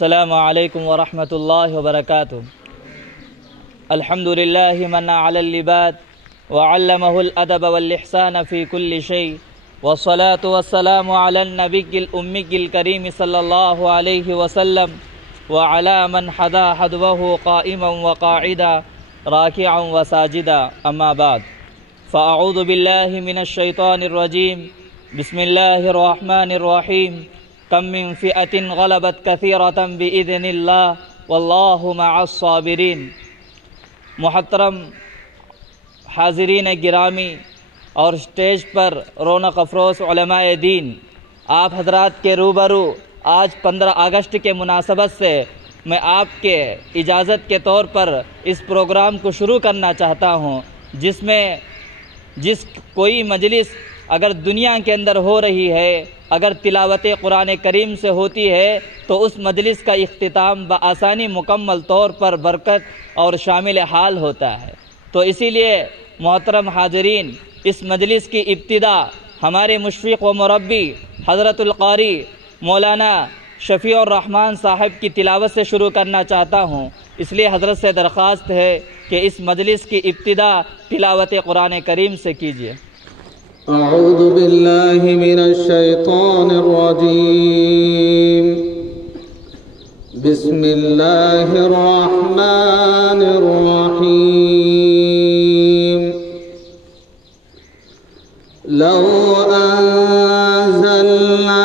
السلام علیکم ورحمۃ اللہ وبرکاتہ۔ الحمد للہ من علی العباد وعلمہ الادب والاحسان فی کل شیء والصلاة والسلام علی النبی الأمی الکریم صلی اللہ علیہ وسلم وعلی من حدا حدوہ قائما وقاعدا راکعا وساجدا، اما بعد فاعوذ باللہ من الشیطان الرجیم، بسم اللہ الرحمن الرحیم۔ کم من فئۃ غلبت کثیرۃ بإذن اللہ واللہ مع الصابرین۔ محترم حاضرین گرامی اور اسٹیج پر رونق افروز علماء دین، آپ حضرات کے روبرو آج 15 اگست کے مناسبت سے میں آپ کے اجازت کے طور پر اس پروگرام کو شروع کرنا چاہتا ہوں، جس کوئی مجلس اگر دنیا کے اندر ہو رہی ہے، اگر تلاوت قرآن کریم سے ہوتی ہے تو اس مجلس کا اختتام بآسانی مکمل طور پر برکت اور شامل حال ہوتا ہے۔ تو اسی لیے محترم حاضرین، اس مجلس کی ابتدا ہمارے مشفق و مربی حضرت القاری مولانا شفیع الرحمن صاحب کی تلاوت سے شروع کرنا چاہتا ہوں، اس لیے حضرت سے درخواست ہے کہ اس مجلس کی ابتدا تلاوت قرآن کریم سے کیجیے۔ اعوذ باللہ من الشیطان الرجیم، بسم اللہ الرحمن الرحیم۔ لو انزلنا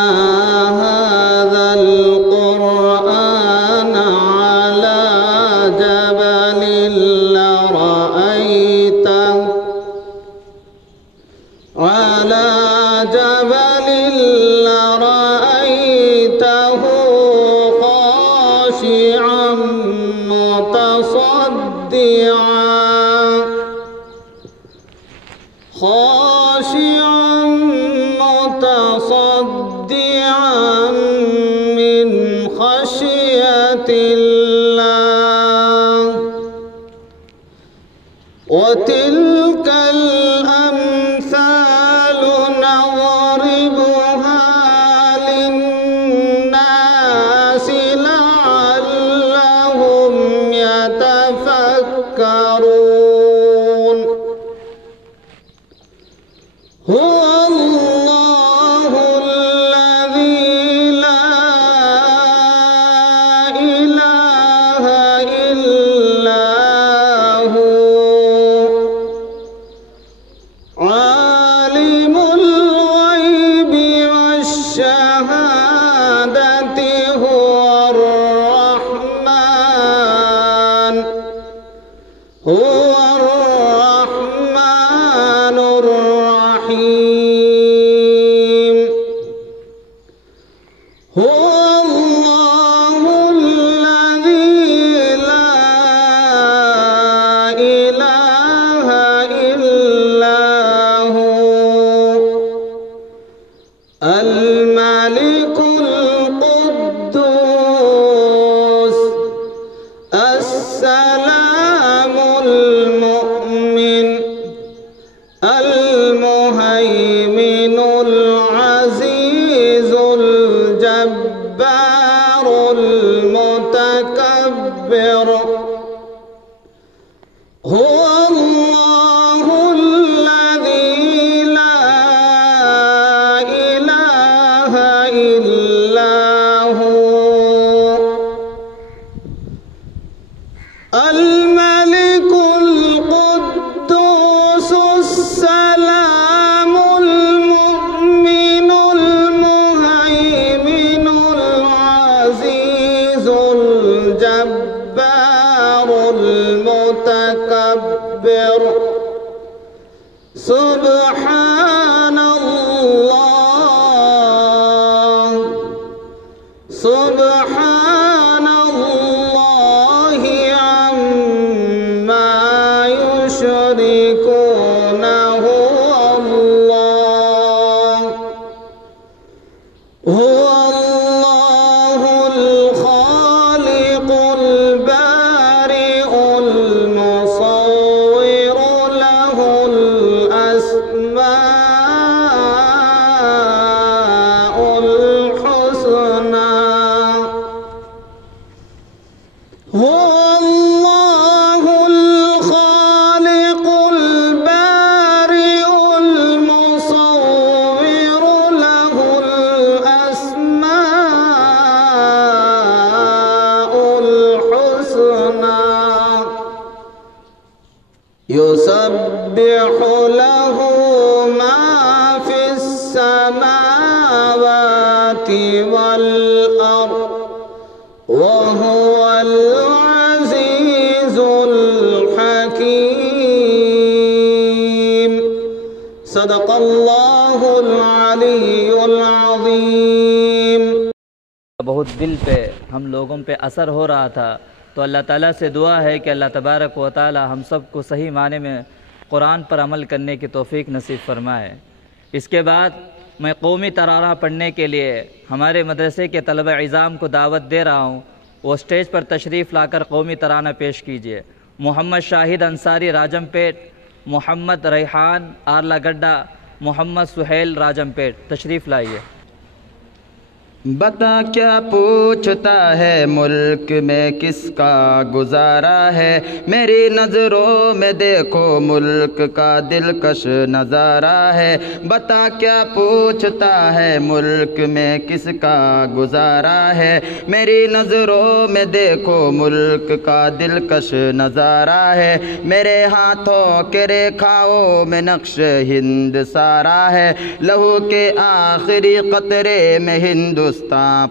هذا القرآن على جبل لرأيته خاشعا متصدعا من خشية الله، وتلك الأمثال نضربها للناس لعلهم يتفكرون۔ هو الله الذي لا إله إلا هو، عالم الغيب والشهادة، هو الرحمن الرحيم۔ هو الله الذي لا إله إلا هو، الملك القدوس السلام المؤمن المهيمن العزيز الجبار المتكبر۔ هو الله الذي لا إله إلا هو، الملك القدوس السلام المؤمن المهيمن العزيز الجبار المتكبر۔ سبحان الله، سبحان الله عما يشركون۔ هو الله الخالق البارئ المصور، له الأسماء يسبح له ما في السماوات والأرض وهو العزيز الحكيم صدق الله العلي العظيم. بہت دل پہ ہم لوگوں پہ اثر ہو رہا تھا، تو اللہ تعالیٰ سے دعا ہے کہ اللہ تبارک و تعالیٰ ہم سب کو صحیح معنی میں قرآن پر عمل کرنے کی توفیق نصیب فرمائے. اس کے بعد میں قومی ترانہ پڑھنے کے لیے ہمارے مدرسے کے طلبہ اعظام کو دعوت دے رہا ہوں. وہ اسٹیج پر تشریف لا کر قومی ترانہ پیش کیجیے. محمد شاہد انصاری راجم پیٹ، محمد ریحان آرلا گڈھا، محمد سہیل راجم پیٹ، تشریف لائیے. بتا کیا پوچھتا ہے ملک میں کس کا گزارا ہے، میری نظروں میں دیکھو ملک کا دلکش نظارہ ہے. بتا کیا پوچھتا ہے ملک میں کس کا گزارا ہے، میری نظروں میں دیکھو ملک کا دلکش نظارہ ہے. میرے ہاتھوں کے ریکھاؤں میں نقش ہند سارا ہے، لہو کے آخری قطرے میں ہندوستان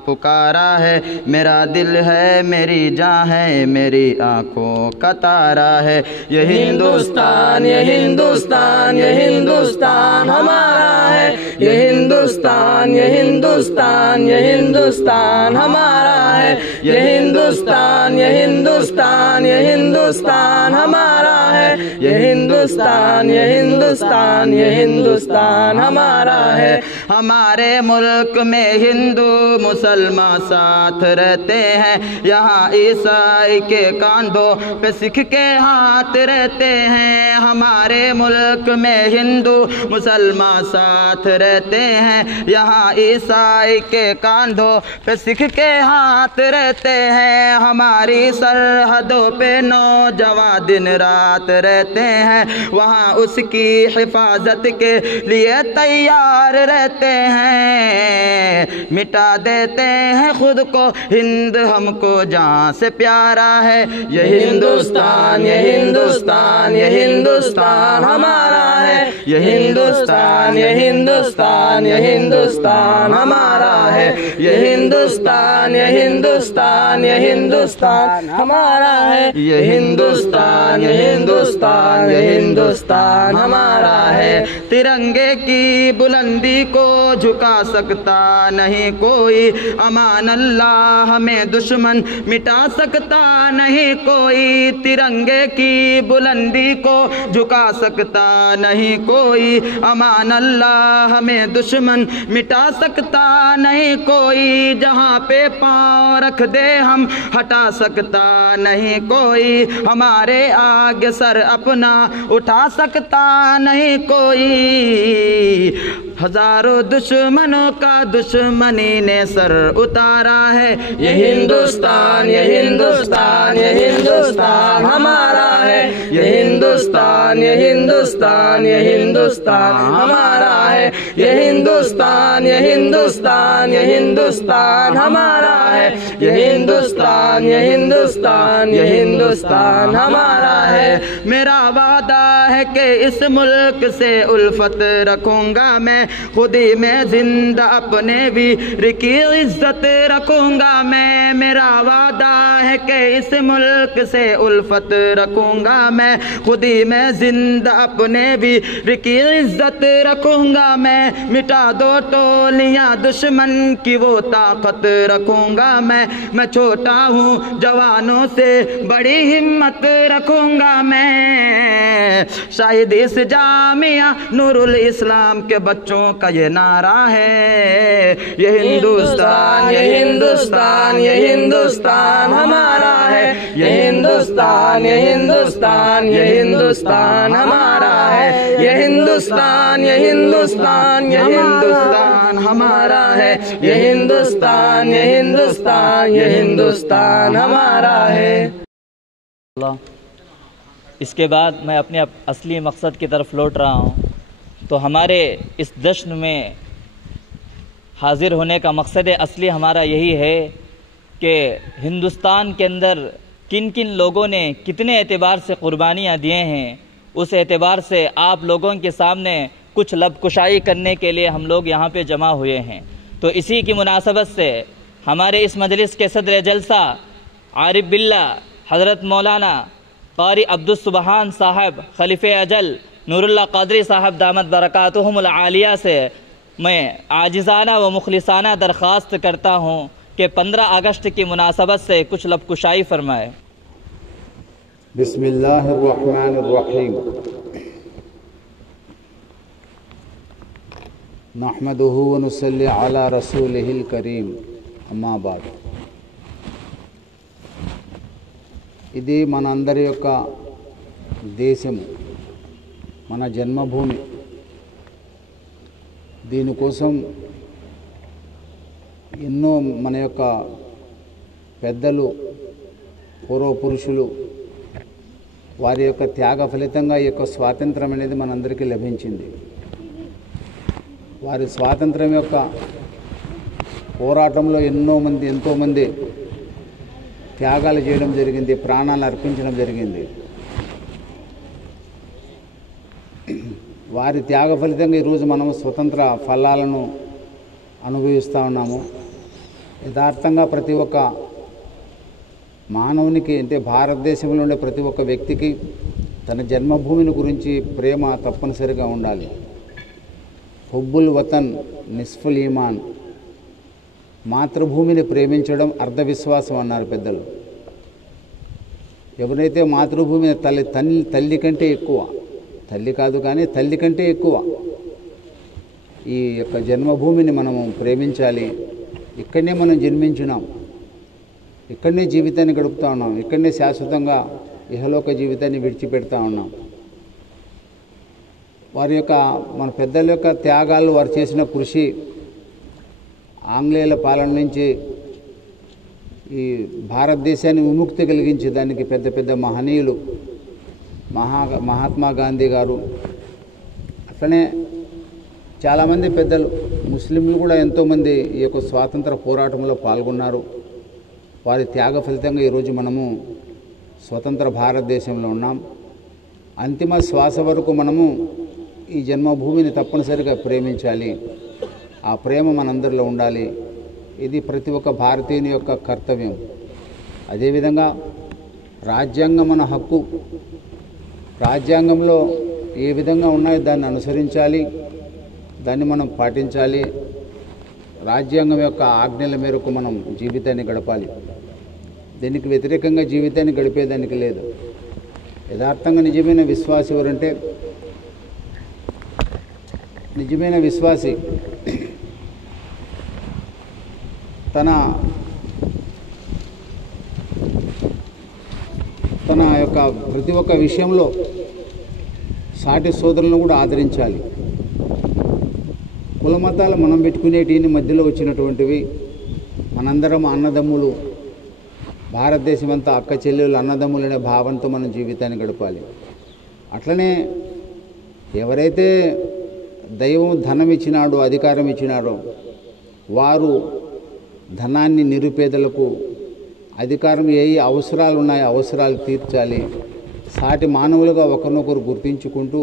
پکارا ہے. میرا دل ہے میری جان ہے میری آنکھوں کا تارا ہے. یہ ہندوستان یہ ہندوستان یہ ہندوستان ہمارا ہے، یہ ہندوستان یہ ہندوستان یہ ہندوستان ہمارا ہے. یہ ہندوستان یہ ہندوستان یہ ہندوستان ہمارا ہے. یہ ہندوستان یہ ہندوستان یہ ہندوستان ہمارا ہے. ہمارے ملک میں ہندو مسلمان ساتھ رہتے ہیں، یہاں عیسائی کے کاندھوں پہ سکھ کے ہاتھ رہتے ہیں. ہمارے ملک میں ہندو مسلمان ساتھ رہتے ہیں، یہاں عیسائی کے کاندھوں پہ سکھ کے ہاتھ رہتے ہیں. ہماری سرحدوں پہ نوجوان دن رات رہتے ہیں، وہاں اس کی حفاظت کے لیے تیار رہتے ہیں. مٹا دیتے ہیں خود کو ہند ہم کو جان سے پیارا ہے. یہ ہندوستان یہ ہندوستان یہ ہندوستان ہمارا ہے. یہ ہندوستان یہ ہندوستان یہ ہندوستان ہمارا ہے. یہ ہندوستان یہ ہندوستان یہ ہندوستان ہمارا ہے. یہ ہندوستان یہ ہندوستان یہ ہندوستان ہمارا ہے. ترنگے کی بلندی کو جھکا سکتا نہیں کوئی، امان اللہ ہمیں دشمن مٹا سکتا نہیں کوئی. ترنگے کی بلندی کو جھکا سکتا نہیں کوئی، امان اللہ ہمیں دشمن مٹا سکتا نہیں کوئی. جہاں پہ پاؤں رکھ دے ہم ہٹا سکتا نہیں کوئی، ہمارے آگے سر اپنا اٹھا سکتا نہیں کوئی. ہزاروں دشمنوں کا دشمنی نے سر اتارا ہے. یہ ہندوستان یہ ہندوستان یہ ہندوستان ہمارا ہے. یہ ہندوستان یہ ہندوستان یہ ہندوستان ہمارا ہے. یہ ہندوستان یہ ہندوستان یہ ہندوستان ہمارا ہے. یہ ہندوستان یہ ہندوستان یہ ہندوستان ہمارا ہے. میرا وعدہ ہے کہ اس ملک سے الفت رکھوں گا میں، خودی میں زندہ اپنے ویر کی عزت رکھوں گا میں. میرا وعدہ ہے کہ اس ملک سے الفت رکھوں گا میں، خودی میں زندہ اپنے ویر کی عزت رکھوں گا میں. مٹا دو ٹولیاں دشمن کی وہ طاقت رکھوں گا میں. میں چھوٹا ہوں جوانوں سے بڑی ہمت رکھوں گا میں. شاید اس جامعہ نور الاسلام کے بچوں کا یہ نعرہ ہے. یہ ہندوستان یہ ہندوستان یہ ہندوستان ہمارا ہے. یہ ہندوستان یہ ہندوستان یہ ہندوستان ہمارا ہے. یہ ہندوستان یہ ہندوستان یہ ہندوستان ہمارا ہے. یہ ہندوستان یہ ہندوستان یہ ہندوستان ہمارا ہے. اس کے بعد میں اپنے اصلی مقصد کی طرف لوٹ رہا ہوں. تو ہمارے اس جشن میں حاضر ہونے کا مقصد اصلی ہمارا یہی ہے کہ ہندوستان کے اندر کن کن لوگوں نے کتنے اعتبار سے قربانیاں دیے ہیں، اس اعتبار سے آپ لوگوں کے سامنے کچھ لب کشائی کرنے کے لیے ہم لوگ یہاں پہ جمع ہوئے ہیں۔ تو اسی کی مناسبت سے ہمارے اس مجلس کے صدر جلسہ عارف باللہ حضرت مولانا قاری عبدالسبحان صاحب خلیفہ اجل نور اللہ قادری صاحب دامت برکاتہم العالیہ سے میں عاجزانہ و مخلصانہ درخواست کرتا ہوں کہ 15 اگست کی مناسبت سے کچھ لب کشائی فرمائے۔ بسم اللہ الرحمن الرحیم نحمده ونصلی علی رسولہ الکریم అమ్మా బాద్ ఇది మనందరి యొక్క దేశము, మన జన్మభూమి. దీనికోసం ఎన్నో మన యొక్క పెద్దలు, పూర్వపురుషులు వారి యొక్క త్యాగ ఫలితంగా ఈ యొక్క స్వాతంత్రం అనేది మనందరికీ లభించింది. వారి స్వాతంత్రం యొక్క పోరాటంలో ఎంతోమంది త్యాగాలు చేయడం జరిగింది, ప్రాణాలు అర్పించడం జరిగింది. వారి త్యాగ ఫలితంగా ఈరోజు మనం స్వతంత్ర ఫలాలను అనుభవిస్తూ ఉన్నాము. యథార్థంగా ప్రతి ఒక్క మానవునికి, అంటే భారతదేశంలో ఉండే ప్రతి ఒక్క వ్యక్తికి తన జన్మభూమిని గురించి ప్రేమ తప్పనిసరిగా ఉండాలి. హుబ్బుల్ వతన్ నిస్ఫుల్ ఈమాన్, మాతృభూమిని ప్రేమించడం అర్ధ విశ్వాసం అన్నారు పెద్దలు. ఎవరైతే మాతృభూమిని తల్లి కంటే ఎక్కువ, తల్లి కాదు కానీ తల్లి కంటే ఎక్కువ ఈ యొక్క జన్మభూమిని మనము ప్రేమించాలి. ఇక్కడనే మనం జన్మించున్నాం, ఇక్కడనే జీవితాన్ని గడుపుతూ ఉన్నాం, ఇక్కడనే శాశ్వతంగా ఇహలోక జీవితాన్ని విడిచిపెడతా ఉన్నాం. వారి యొక్క, మన పెద్దల యొక్క త్యాగాలు, వారు చేసిన కృషి, ఆంగ్లేయుల పాలన నుంచి ఈ భారతదేశాన్ని విముక్తి కలిగించే దానికి పెద్ద పెద్ద మహనీయులు, మహాత్మా గాంధీ గారు, అట్లనే చాలామంది పెద్దలు, ముస్లింలు కూడా ఎంతోమంది ఈ యొక్క స్వాతంత్ర పోరాటంలో పాల్గొన్నారు. వారి త్యాగ ఫలితంగా ఈరోజు మనము స్వతంత్ర భారతదేశంలో ఉన్నాం. అంతిమ శ్వాస వరకు మనము ఈ జన్మభూమిని తప్పనిసరిగా ప్రేమించాలి. ఆ ప్రేమ మనందరిలో ఉండాలి. ఇది ప్రతి ఒక్క భారతీయుని యొక్క కర్తవ్యం. అదేవిధంగా రాజ్యాంగం మన హక్కు. రాజ్యాంగంలో ఏ విధంగా ఉన్నాయో దాన్ని అనుసరించాలి, దాన్ని మనం పాటించాలి. రాజ్యాంగం యొక్క ఆజ్ఞల మేరకు మనం జీవితాన్ని గడపాలి. దీనికి వ్యతిరేకంగా జీవితాన్ని గడిపేదానికి లేదు. యథార్థంగా నిజమైన విశ్వాసి ఎవరంటే, నిజమైన విశ్వాసి తన యొక్క ప్రతి ఒక్క విషయంలో సాటి సోదరులను కూడా ఆదరించాలి. కులమతాలు మనం పెట్టుకునేటిని మధ్యలో వచ్చినటువంటివి. మనందరం అన్నదమ్ములు, భారతదేశం అంతా అక్క చెల్లెలు, అన్నదమ్ములు అనే భావంతో మనం జీవితాన్ని గడపాలి. అట్లనే ఎవరైతే దైవం ధనం ఇచ్చినాడో, అధికారం ఇచ్చినాడో, వారు ధనాన్ని నిరుపేదలకు, అధికారం ఏ అవసరాలు ఉన్నాయో అవసరాలు తీర్చాలి. సాటి మానవులుగా ఒకరినొకరు గుర్తించుకుంటూ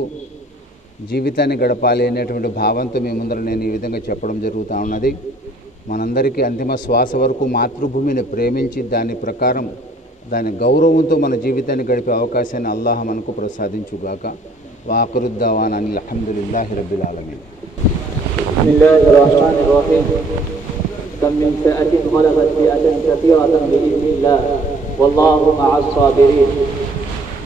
జీవితాన్ని గడపాలి అనేటువంటి భావంతో మీ ముందర నేను ఈ విధంగా చెప్పడం జరుగుతూ ఉన్నది. మనందరికీ అంతిమ శ్వాస వరకు మాతృభూమిని ప్రేమించి దాని ప్రకారం, దాని గౌరవంతో మన జీవితాన్ని గడిపే అవకాశాన్ని అల్లాహ్ మనకు ప్రసాదించుగాక. వాఖరుద్దావానా అనిల్ హమ్దులిల్లాహి రబ్బిల్ ఆలమీన్. బిస్మిల్లాహిర్ రహమానిర్ రహీం. కమ్ మిన్ ఫిఅతిన్ గలబత్ ఫిఅతన్ కతీరతన్ బిఇذنిల్లాహ్ వల్లాహు మఅస్ సాబిరీన్.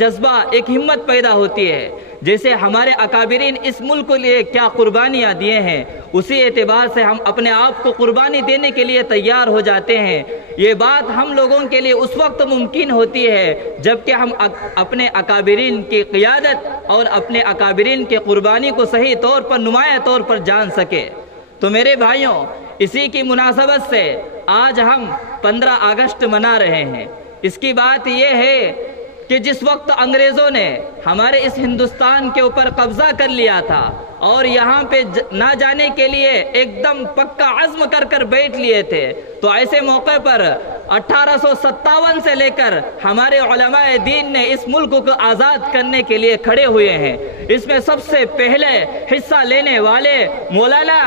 جذبہ، ایک ہمت پیدا ہوتی ہے. جیسے ہمارے اکابرین اس ملک کے لیے کیا قربانیاں دیے ہیں، اسی اعتبار سے ہم اپنے آپ کو قربانی دینے کے لیے تیار ہو جاتے ہیں. یہ بات ہم لوگوں کے لیے اس وقت ممکن ہوتی ہے جب کہ ہم اپنے اکابرین کی قیادت اور اپنے اکابرین کی قربانی کو صحیح طور پر، نمایاں طور پر جان سکے. تو میرے بھائیوں، اسی کی مناسبت سے آج ہم 15 اگست منا رہے ہیں. اس کی بات یہ ہے کہ جس وقت انگریزوں نے ہمارے اس ہندوستان کے اوپر قبضہ کر لیا تھا اور یہاں پہ نہ جانے کے لیے ایک دم پکا عزم کر بیٹھ لیے تھے، تو ایسے موقع پر 1857 سے لے کر ہمارے علماء دین نے اس ملک کو آزاد کرنے کے لیے کھڑے ہوئے ہیں. اس میں سب سے پہلے حصہ لینے والے مولانا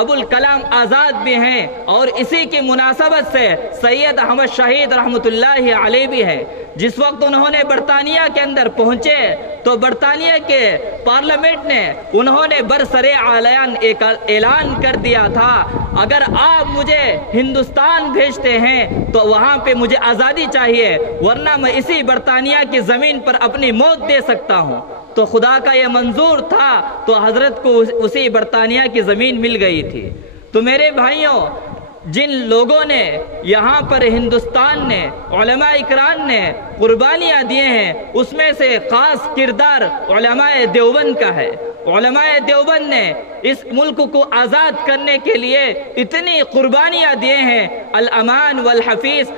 ابوالکلام آزاد بھی ہیں، اور اسی کی مناسبت سے سید احمد شہید رحمۃ اللہ علیہ بھی ہیں. جس وقت انہوں نے برطانیہ کے اندر پہنچے تو برطانیہ کے پارلیمنٹ نے انہوں نے برسر اعلان ایک اعلان کر دیا تھا، اگر آپ مجھے ہندوستان بھیجتے ہیں تو وہاں پہ مجھے آزادی چاہیے، ورنہ میں اسی برطانیہ کی زمین پر اپنی موت دے سکتا ہوں. تو خدا کا یہ منظور تھا تو حضرت کو اسی برطانیہ کی زمین مل گئی تھی. تو میرے بھائیوں، جن لوگوں نے یہاں پر ہندوستان نے، علماء اکرام نے قربانیاں دیے ہیں، اس میں سے خاص کردار علماء دیوبند کا ہے. علماء دیوبند نے اس ملک کو آزاد کرنے کے لیے اتنی قربانیاں دیے ہیں. الامان والحفیظ،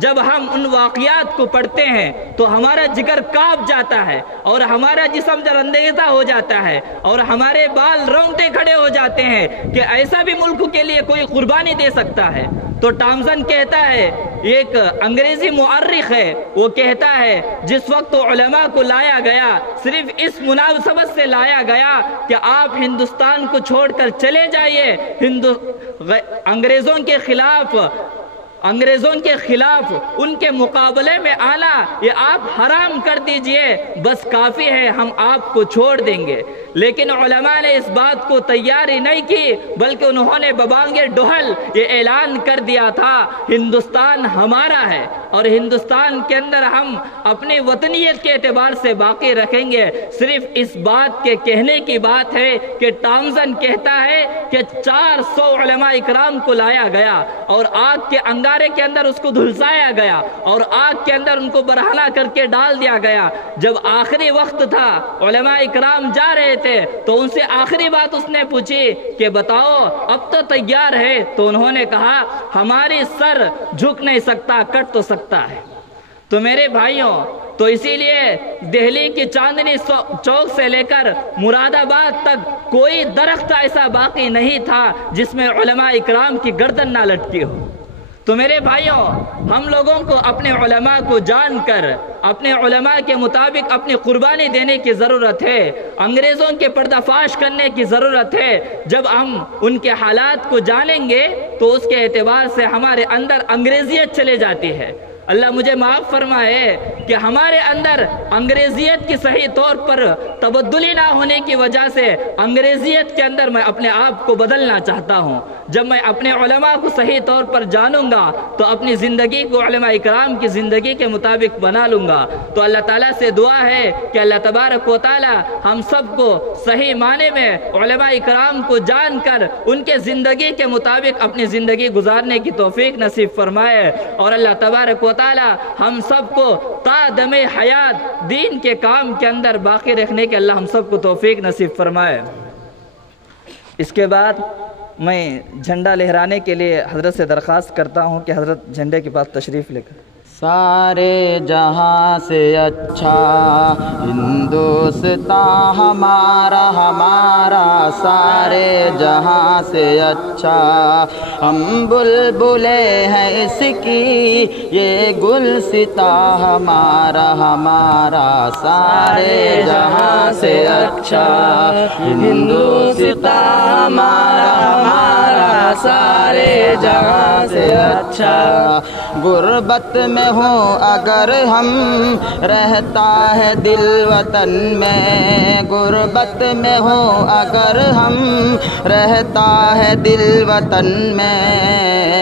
جب ہم ان واقعات کو پڑھتے ہیں تو ہمارا جگر کانپ جاتا ہے اور ہمارا جسم درندیزہ ہو جاتا ہے اور ہمارے بال رونگٹے کھڑے ہو جاتے ہیں کہ ایسا بھی ملک کے لیے کوئی قربانی دے سکتا ہے. تو ٹامسن کہتا ہے، ایک انگریزی مورخ ہے، وہ کہتا ہے جس وقت علماء کو لایا گیا صرف اس مناسبت سے لایا گیا کہ آپ ہندوستان کو چھوڑ کر چلے جائیے، انگریزوں کے خلاف ان کے مقابلے میں آنا یہ آپ حرام کر دیجئے، بس کافی ہے، ہم آپ کو چھوڑ دیں گے. لیکن علماء نے اس بات کو تیاری نہیں کی، بلکہ انہوں نے ببانگ ڈھول یہ اعلان کر دیا تھا، ہندوستان ہمارا ہے اور ہندوستان کے اندر ہم اپنی وطنیت کے اعتبار سے باقی رکھیں گے. صرف اس بات کے کہنے کی بات ہے کہ ٹامسن کہتا ہے کہ 400 علماء اکرام کو لایا گیا اور آگ کے انگارے کے اندر اس کو دھلسایا گیا اور آگ کے اندر ان کو برہنہ کر کے ڈال دیا گیا. جب آخری وقت تھا، علماء اکرام جا رہے تھے، تو ان سے آخری بات اس نے پوچھی کہ بتاؤ اب تو تیار ہے؟ تو انہوں نے کہا ہماری سر جھک نہیں سکتا، کٹ تو سکتا ہے. تو میرے بھائیوں، تو اسی لیے دہلی کی چاندنی چوک سے لے کر مراد آباد تک کوئی درخت ایسا باقی نہیں تھا جس میں علماء اکرام کی گردن نہ لٹکی ہو. تو میرے بھائیوں، ہم لوگوں کو اپنے علماء کو جان کر اپنے علماء کے مطابق اپنی قربانی دینے کی ضرورت ہے. انگریزوں کے پردہ فاش کرنے کی ضرورت ہے. جب ہم ان کے حالات کو جانیں گے تو اس کے اعتبار سے ہمارے اندر انگریزیت چلے جاتی ہے. اللہ مجھے معاف فرمائے کہ ہمارے اندر انگریزیت کی صحیح طور پر تبدلی نہ ہونے کی وجہ سے انگریزیت کے اندر میں اپنے آپ کو بدلنا چاہتا ہوں. جب میں اپنے علماء کو صحیح طور پر جانوں گا تو اپنی زندگی کو علماء اکرام کی زندگی کے مطابق بنا لوں گا. تو اللہ تعالیٰ سے دعا ہے کہ اللہ تبارک و تعالیٰ ہم سب کو صحیح معنی میں علماء اکرام کو جان کر ان کے زندگی کے مطابق اپنی زندگی گزارنے کی توفیق نصیب فرمائے. اور اللہ تبارک و تعالیٰ ہم سب کو تا دم حیات دین کے کام کے اندر باقی رکھنے کے اللہ ہم سب کو توفیق نصیب فرمائے. اس کے بعد میں جھنڈا لہرانے کے لیے حضرت سے درخواست کرتا ہوں کہ حضرت جھنڈے کے پاس تشریف لے کر. سارے جہاں سے اچھا ہندوستان ہمارا ہمارا، سارے جہاں سے اچھا ہم بلبلے ہیں اس کی، یہ گلستہ ہمارا ہمارا، سارے جہاں سے اچھا ہندوستان ہمارا ہمارا، سارے جہاں سے اچھا. غربت میں ہوں اگر ہم رہتا ہے دل وطن میں، غربت میں ہوں اگر ہم رہتا ہے دل وطن میں،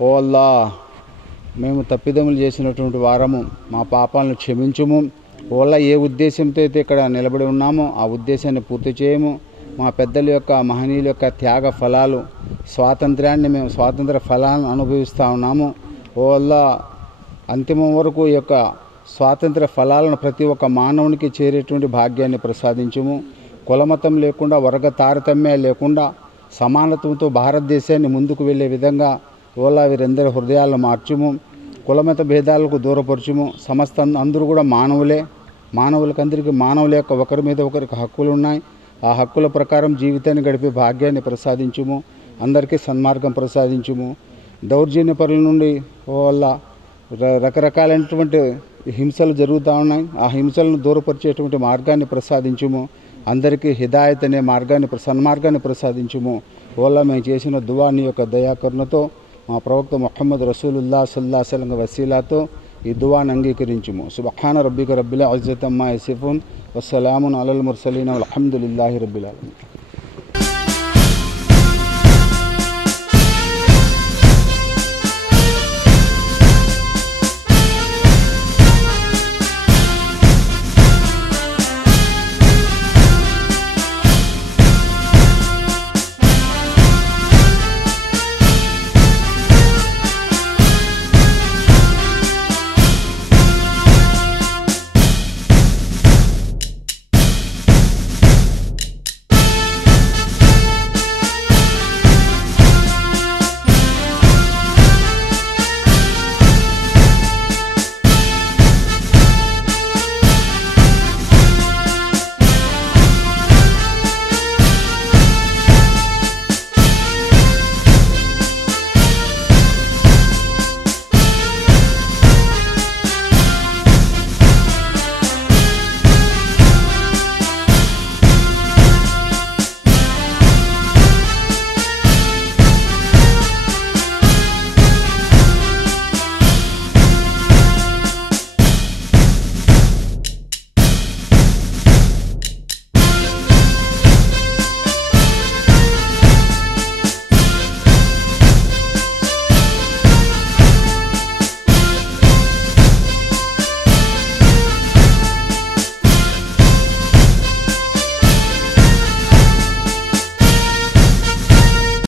ఓ అల్లా, మేము తప్పిదములు చేసినటువంటి వారము, మా పాపాలను క్షమించుము. ఓ అల్లా, ఏ ఉద్దేశంతో అయితే ఇక్కడ నిలబడి ఉన్నామో ఆ ఉద్దేశాన్ని పూర్తి చేయము. మా పెద్దల యొక్క మహనీయుల యొక్క త్యాగ ఫలాలు, స్వాతంత్ర్యాన్ని మేము స్వాతంత్ర ఫలాలను అనుభవిస్తూ ఉన్నాము. ఓ అల్లా, అంతిమం వరకు ఈ యొక్క స్వాతంత్ర ఫలాలను ప్రతి ఒక్క మానవునికి చేరేటువంటి భాగ్యాన్ని ప్రసాదించుము. కులమతం లేకుండా, వర్గ తారతమ్యాలు లేకుండా సమానత్వంతో భారతదేశాన్ని ముందుకు వెళ్ళే విధంగా ఓలా వీరందరి హృదయాలను మార్చుము. కులమత భేదాలకు దూరపరచుము. సమస్త అందరూ కూడా మానవులే. మానవులకందరికీ మానవుల యొక్క ఒకరి మీద ఒకరికి హక్కులు ఉన్నాయి. ఆ హక్కుల ప్రకారం జీవితాన్ని గడిపే భాగ్యాన్ని ప్రసాదించుము. అందరికీ సన్మార్గం ప్రసాదించుము. దౌర్జన్య పరుల నుండి వల్ల రకరకాలైనటువంటి హింసలు జరుగుతూ ఉన్నాయి. ఆ హింసలను దూరపరిచేటువంటి మార్గాన్ని ప్రసాదించుము. అందరికీ హిదాయత్ అనే మార్గాన్ని సన్మార్గాన్ని ప్రసాదించుము. వల్ల మేము చేసిన దువా నీ యొక్క దయాకరుణతో మా ప్రవక్త ముహమ్మద్ రసూలుల్లాహ్ సల్లల్లాహు అలైహి వసల్లం వసీలాతో ఈ దువాను అంగీకరించుము. సుబ్హాన రబ్బిక రబ్బిల్ ఇజ్జతి అమ్మా యసిఫూన్ వస్సలామున్ అలల్ ముర్సలీన్ వల్హమ్దులిల్లాహి రబ్బిల్ ఆలమీన్.